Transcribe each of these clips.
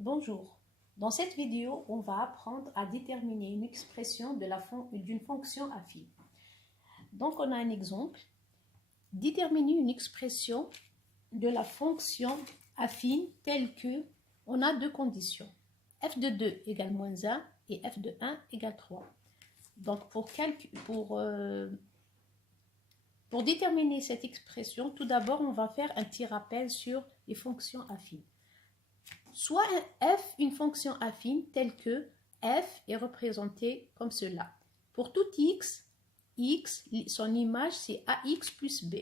Bonjour, dans cette vidéo, on va apprendre à déterminer une expression d'une fonction affine. Donc, on a un exemple. Déterminer une expression de la fonction affine telle que on a deux conditions. f de 2 égale moins 1 et f de 1 égale 3. Donc, pour déterminer cette expression, tout d'abord, on va faire un petit rappel sur les fonctions affines. Soit f une fonction affine telle que f est représenté comme cela. Pour tout x, son image c'est ax plus b.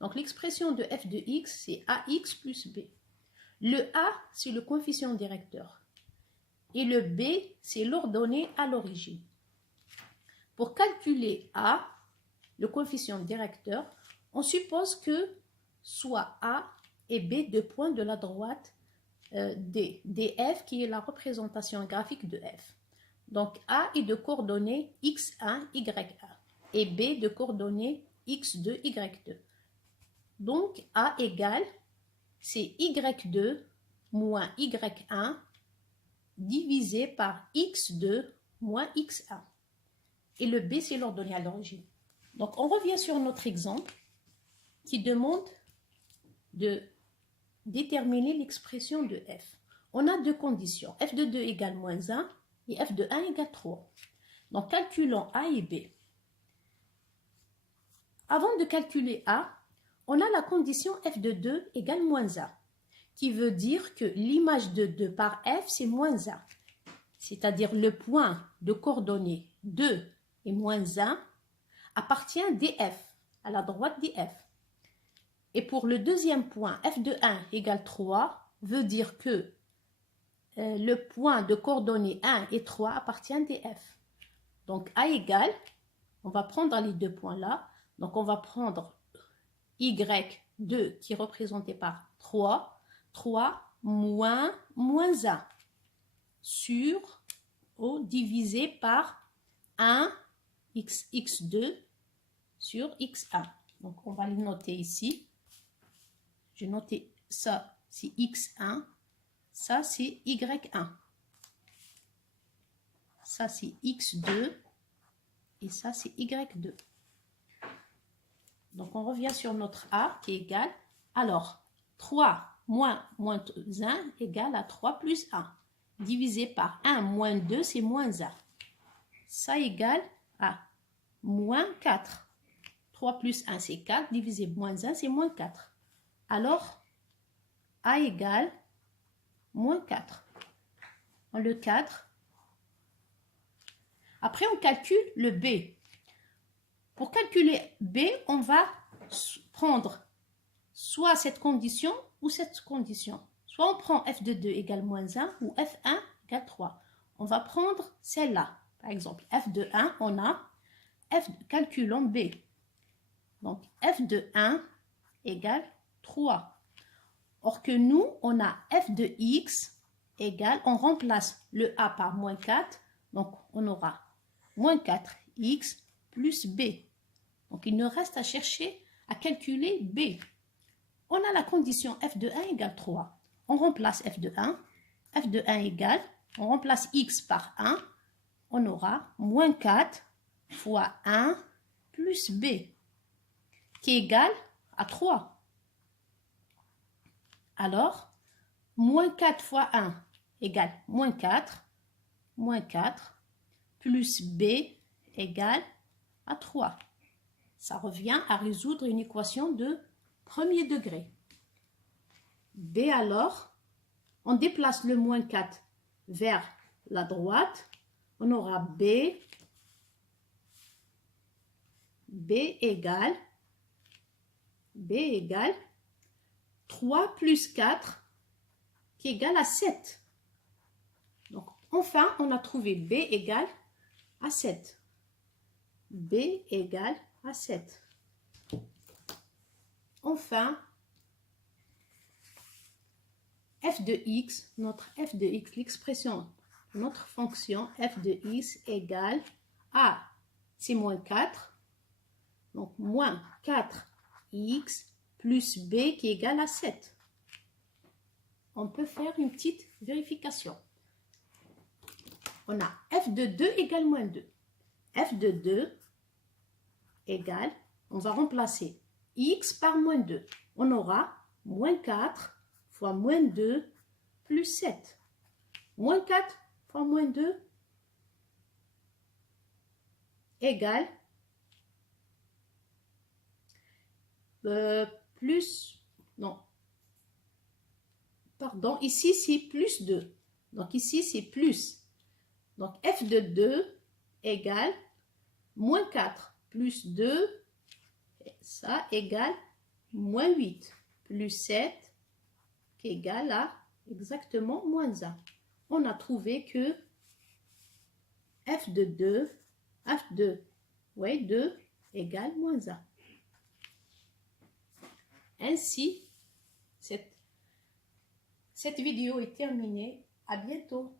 Donc l'expression de f de x c'est ax plus b. Le a c'est le coefficient directeur et le b c'est l'ordonnée à l'origine. Pour calculer a, le coefficient directeur, on suppose que soit a et b deux points de la droite df qui est la représentation graphique de f. Donc A est de coordonnées x1, y1 et B de coordonnées x2, y2. Donc A égale, c'est y2 moins y1 divisé par x2 moins x1. Et le B c'est l'ordonnée à l'origine. Donc on revient sur notre exemple qui demande de déterminer l'expression de f. On a deux conditions, f de 2 égale moins 1 et f de 1 égale 3. Donc calculons a et b. Avant de calculer a, on a la condition f de 2 égale moins 1, qui veut dire que l'image de 2 par f c'est moins 1. C'est-à-dire le point de coordonnées 2 et moins 1 appartient à df, à la droite df. Et pour le deuxième point, f de 1 égale 3, veut dire que le point de coordonnées 1 et 3 appartient à df. Donc a égale, on va prendre les deux points là, donc on va prendre y2 qui est représenté par 3 moins 1 sur divisé par 1 x2 sur x1. Donc on va les noter ici. J'ai noté ça, c'est x1, ça c'est y1, ça c'est x2 et ça c'est y2. Donc on revient sur notre a qui est égal. Alors 3 moins 1 égale à 3 plus 1. Divisé par 1 moins 2 c'est moins 1. Ça égale à moins 4. 3 plus 1 c'est 4, divisé par moins 1 c'est moins 4. Alors, a égale moins 4. Le 4. Après, on calcule le b. Pour calculer b, on va prendre soit cette condition ou cette condition. Soit on prend f de 2 égale moins 1 ou f1 égale 3. On va prendre celle-là. Par exemple, f de 1, on a calculons b. Donc, f de 1 égale 3. Or que nous, on a f de x égale, on remplace le a par moins 4, donc on aura moins 4x plus b. Donc il nous reste à chercher, à calculer b. On a la condition f de 1 égale 3. On remplace f de 1. F de 1 égale, on remplace x par 1. On aura moins 4 fois 1 plus b, qui est égal à 3. Alors, moins 4 fois 1 égale moins 4, plus b égale à 3. Ça revient à résoudre une équation de premier degré. B alors, on déplace le moins 4 vers la droite, on aura b égale 3 plus 4 qui est égal à 7. Donc, enfin, on a trouvé b égale à 7. B égale à 7. Enfin, f de x, notre f de x, l'expression de notre fonction f de x égale à, c'est moins 4. Donc, moins 4x plus b qui est égal à 7. On peut faire une petite vérification. vérification. On a f de 2 égale moins 2. F de 2 égale, on va remplacer x par moins 2. On aura moins 4 fois moins 2 plus 7. Moins 4 fois moins 2 égale ici c'est plus 2. Donc ici c'est plus. Donc f de 2 égale moins 4 plus 2, ça égale moins 8 plus 7 qui est égal à exactement moins 1. On a trouvé que f de 2 égale moins 1. Ainsi, cette vidéo est terminée. À bientôt.